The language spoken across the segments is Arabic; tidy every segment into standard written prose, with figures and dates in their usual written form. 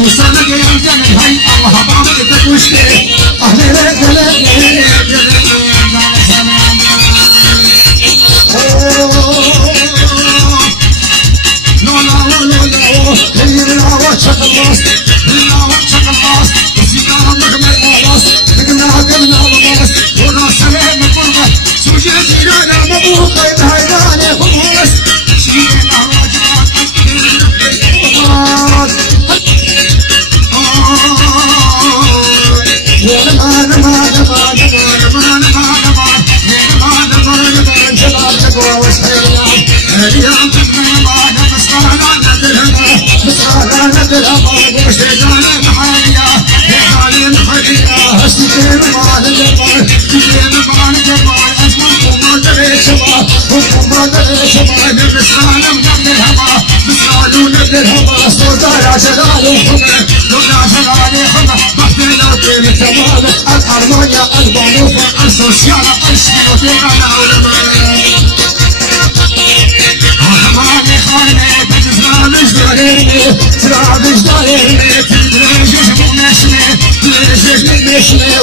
وصلك يا الجنة هاي الله بعضك وشتي أهلي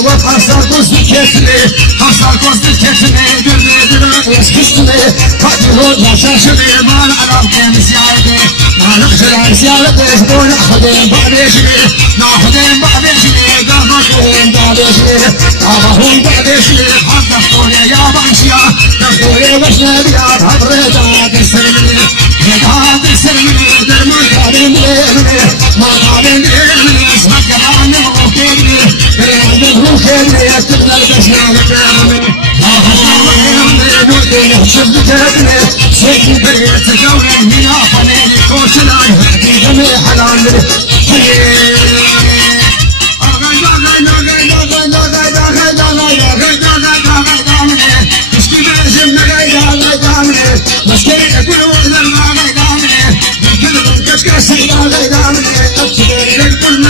وحصل قصد كتلي حصل قصد كتلي دري وسكتلي فاتحون وشاشلي ما نعرف كم سيارتي ما نقدر سيارتي شبون أخذين بعديشلي ناخذين بعديشلي قامكون بعديشلي أباهم بعديشلي حقفوني يا بانشيا نفوني وشنا بيات حضرتها تسلمني هدا تسلمني درما قابل ليلي ما قابل ليلي اسمك قراني وكيلي خيرني أتبنى البشر بتعمل شفت كابني صوتي بريت قولي هنا فنيني كوشلاي جميع حلال